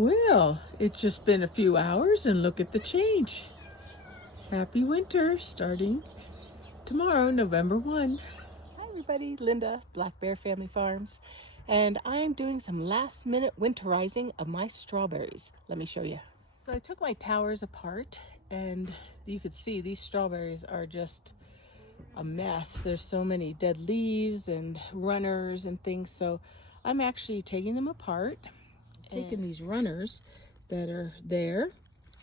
Well, it's just been a few hours and look at the change. Happy winter starting tomorrow, November 1. Hi everybody, Linda, Black Bear Family Farms, and I'm doing some last minute winterizing of my strawberries. Let me show you. So I took my towers apart and you could see these strawberries are just a mess. There's so many dead leaves and runners and things, so I'm actually taking them apart, taking these runners that are there,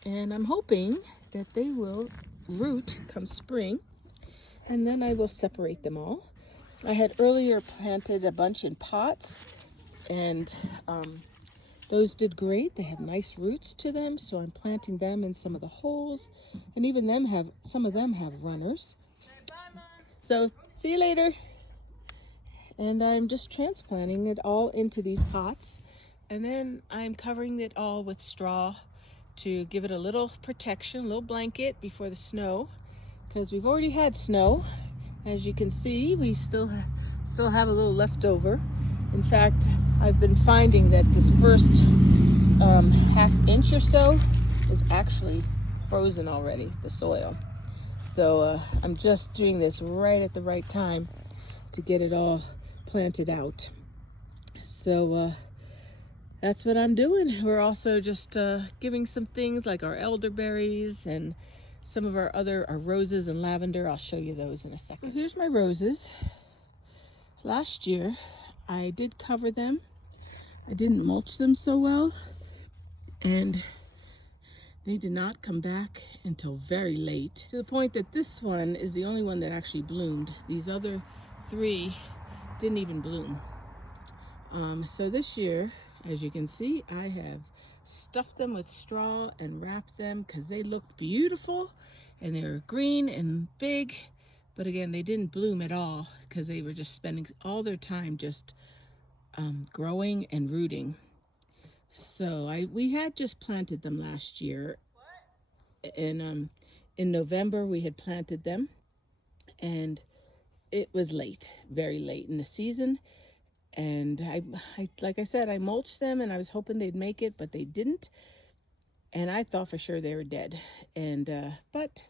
and I'm hoping that they will root come spring, and then I will separate them all. I had earlier planted a bunch in pots, and those did great. They have nice roots to them, so I'm planting them in some of the holes, and even some of them have runners. So see you later. And I'm just transplanting it all into these pots, and then I'm covering it all with straw to give it a little protection, a little blanket before the snow, because we've already had snow. As you can see, we still have a little left over. In fact, I've been finding that this first half inch or so is actually frozen already, the soil. So I'm just doing this right at the right time to get it all planted out. So that's what I'm doing. We're also just giving some things like our elderberries and some of our roses and lavender. I'll show you those in a second. So here's my roses. Last year I did cover them. I didn't mulch them so well, and they did not come back until very late, to the point that this one is the only one that actually bloomed. These other three didn't even bloom. So this year, as you can see, I have stuffed them with straw and wrapped them because they looked beautiful and they were green and big, but again, they didn't bloom at all because they were just spending all their time just growing and rooting. So we had just planted them last year, and in November we had planted them, and it was late, very late in the season. And I like I said, I mulched them and I was hoping they'd make it, but they didn't. And I thought for sure they were dead. And but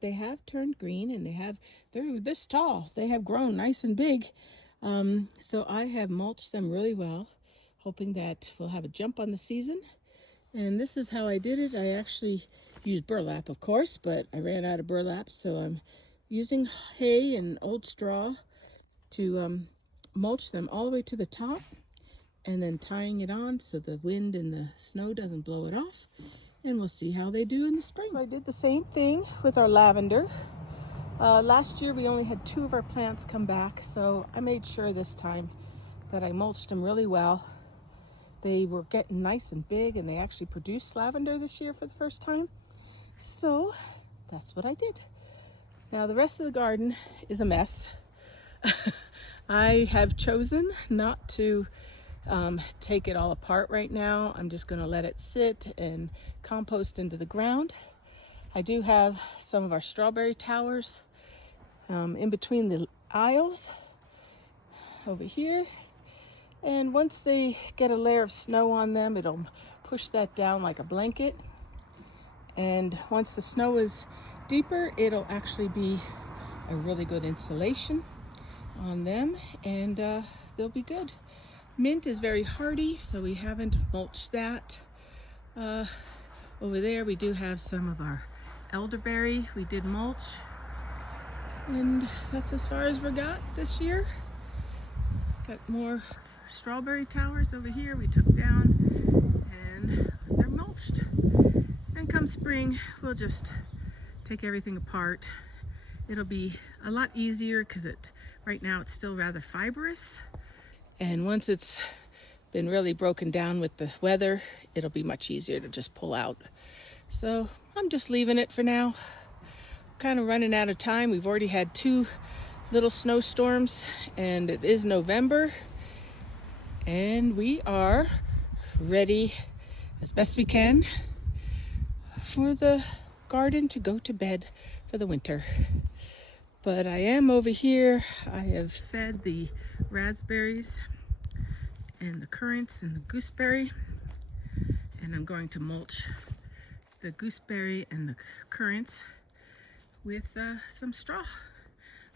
they have turned green, and they're this tall. They have grown nice and big. So I have mulched them really well, hoping that we'll have a jump on the season. And this is how I did it. I actually used burlap, of course, but I ran out of burlap, so I'm using hay and old straw to mulch them all the way to the top, and then tying it on so the wind and the snow doesn't blow it off, and we'll see how they do in the spring. So I did the same thing with our lavender. Last year we only had 2 of our plants come back, so I made sure this time that I mulched them really well. They were getting nice and big, and they actually produced lavender this year for the first time. So that's what I did. Now the rest of the garden is a mess. I have chosen not to take it all apart right now. I'm just going to let it sit and compost into the ground. I do have some of our strawberry towers in between the aisles over here, and once they get a layer of snow on them, it'll push that down like a blanket, and once the snow is deeper, it'll actually be a really good insulation on them, and they'll be good. Mint is very hardy, so we haven't mulched that. Over there we do have some of our elderberry we did mulch, and that's as far as we got this year. Got more strawberry towers over here we took down, and they're mulched. And come spring, we'll just take everything apart. It'll be a lot easier because right now it's still rather fibrous, and once it's been really broken down with the weather, it'll be much easier to just pull out. So I'm just leaving it for now. Kind of running out of time. We've already had 2 little snowstorms, and it is November, and we are ready as best we can for the garden to go to bed for the winter. But I am over here. I have fed the raspberries and the currants and the gooseberry. And I'm going to mulch the gooseberry and the currants with some straw.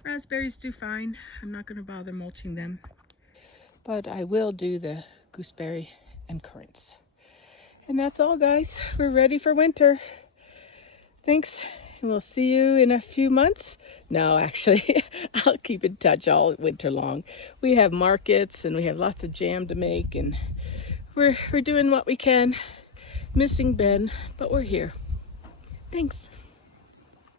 Raspberries do fine. I'm not going to bother mulching them. But I will do the gooseberry and currants. And that's all, guys. We're ready for winter. Thanks. And we'll see you in a few months. No, actually, I'll keep in touch all winter long. We have markets and we have lots of jam to make, and we're doing what we can. Missing Ben, but we're here. Thanks.